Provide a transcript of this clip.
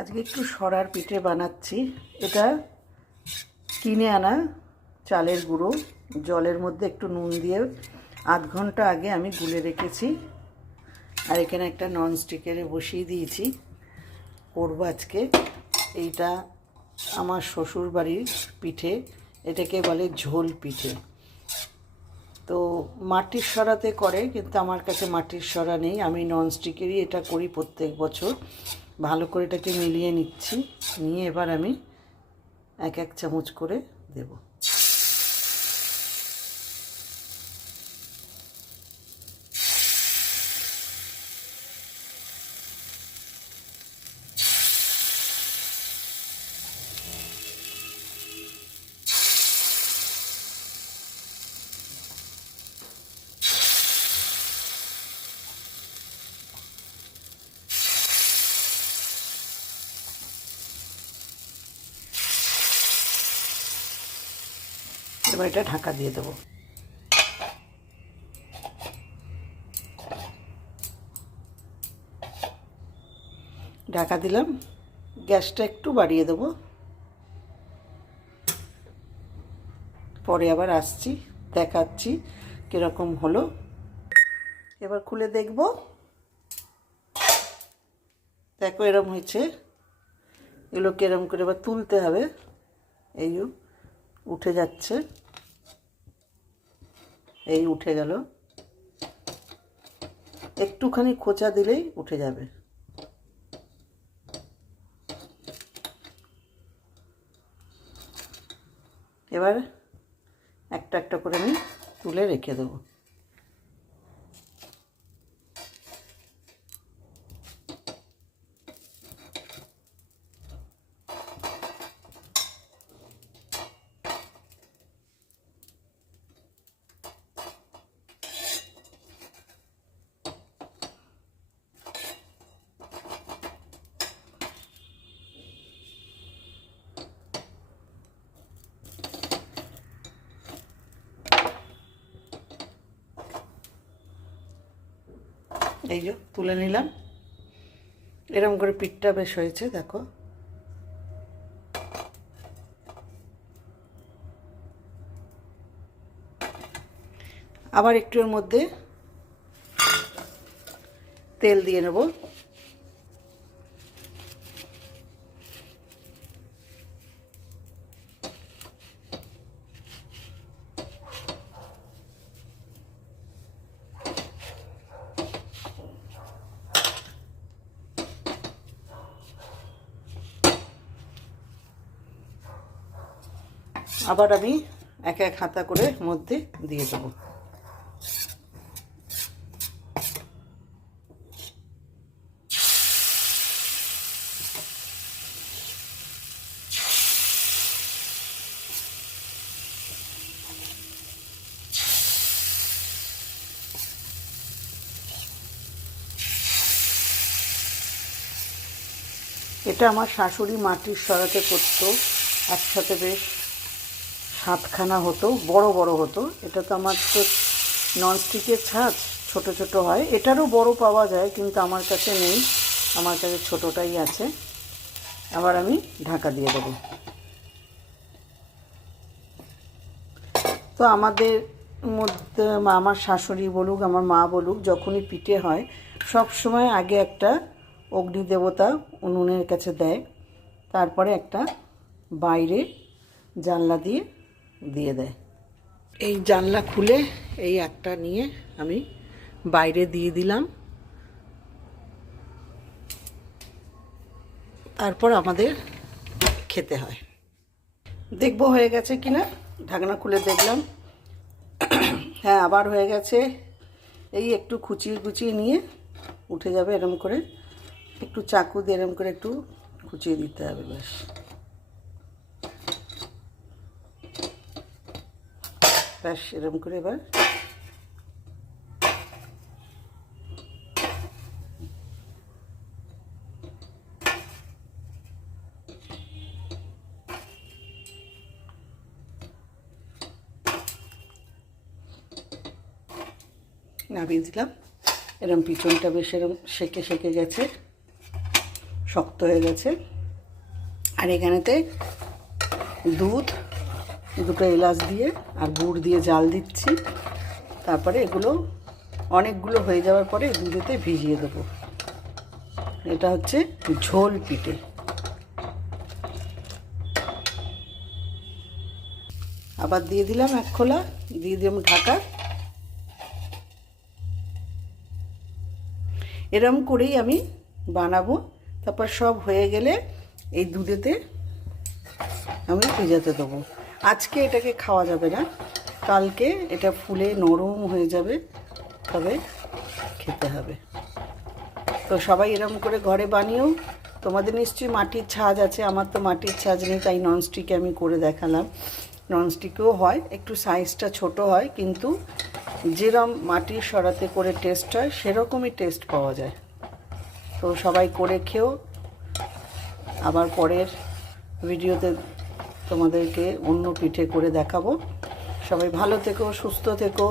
আজকে একটু সরার পিঠে বানাচ্ছি। এটা কিনে আনা চালের গুঁড়ো, জলের মধ্যে একটু নুন দিয়ে আধ ঘন্টা আগে আমি গুলে রেখেছি। আর এখানে একটা ননস্টিকেরে বসিয়ে দিয়েছি, করবো আজকে। এইটা আমার শ্বশুর বাড়ির পিঠে, এটাকে বলে ঝোল পিঠে। তো মাটির সরাতে করে, কিন্তু আমার কাছে মাটির সরা নেই, আমি ননস্টিকেরই এটা করি প্রত্যেক বছর। ভালো করে এটাকে মিলিয়ে নিচ্ছি, নিয়ে এবার আমি এক এক চামচ করে দেব। এবার এটা ঢাকা দিয়ে দেবো। ঢাকা দিলাম, গ্যাসটা একটু বাড়িয়ে দেবো, পরে আবার আসছি, দেখাচ্ছি কীরকম হলো। এবার খুলে দেখব, দেখো এরম হয়েছে। এগুলোকে এরম করে এবার তুলতে হবে। এই উঠে যাচ্ছে, এই উঠে গেল। একটুখানি খোঁচা দিলেই উঠে যাবে। এবার একটা একটা করে আমি তুলে রেখে দেবো। এই যে তুলে নিলাম, এরকম করে পিঠটা বেশ হয়েছে, দেখো। আবার একটু এর মধ্যে তেল দিয়ে নেব। আবার আমি এক এক হাতা করে মধ্যে দিয়ে দেবো। এটা আমার শাশুড়ি মাটির সরাতে করতো, একসাথে বেশ 7খানা হতো, বড় বড় হতো। এটা তো আমার তো ননস্টিকের ছাঁচ, ছোট ছোট হয়। এটারও বড় পাওয়া যায়, কিন্তু আমার কাছে নেই, আমার কাছে ছোটোটাই আছে। আবার আমি ঢাকা দিয়ে দেবো। তো আমাদের মধ্যে আমার শাশুড়ি বলুক, আমার মা বলুক, যখনই পিঠে হয় সব সময় আগে একটা অগ্নিদেবতা উনুনের কাছে দেয়, তারপরে একটা বাইরে জানলা দিয়ে দিয়ে দেয়। এই জানলা খুলে এই একটা নিয়ে আমি বাইরে দিয়ে দিলাম। তারপর আমাদের খেতে হয়। দেখবো হয়ে গেছে কিনা, ঢাকনা খুলে দেখলাম, হ্যাঁ আবার হয়ে গেছে। এই একটু খুচিয়ে খুচিয়ে নিয়ে উঠে যাবে, এরম করে একটু চাকু দিয়ে এরম করে একটু খুচিয়ে দিতে হবে, ব্যাস। ব্যাস এরম করে এবার নামিয়ে দিলাম। এরম পিছনটা বেশ এরম সেকে সেকে গেছে, শক্ত হয়ে গেছে। আর এখানেতে দুধ, দুটো এলাচ দিয়ে আর গুড় দিয়ে জাল দিচ্ছি। তারপরে এগুলো অনেকগুলো হয়ে যাওয়ার পরে দুধেতে ভিজিয়ে দেবো। এটা হচ্ছে ঝোল পিঠে। আবার দিয়ে দিলাম এক খোলা, দিয়ে দিলাম ঢাকা। এরম করেই আমি বানাবো। তারপর সব হয়ে গেলে এই দুধেতে আমি ভেজাতে দেবো। আজকে এটাকে খাওয়া যাবে না, কালকে এটা ফুলে নরম হয়ে যাবে, তবে খেতে হবে। তো সবাই এরকম করে ঘরে বানিয়েও, তোমাদের নিশ্চয়ই মাটির ছাঁচ আছে, আমার তো মাটির ছাঁচ নেই, তাই ননস্টিকে আমি করে দেখালাম। ননস্টিকেও হয়, একটু সাইজটা ছোট হয়, কিন্তু যেরকম মাটির সরাতে করে টেস্ট হয় সেরকমই টেস্ট পাওয়া যায়। তো সবাই করে খেও। আবার পরের ভিডিওতে তোমাদেরকে অন্য পিঠে করে দেখাবো। সবাই ভালো থেকো, সুস্থ থেকো।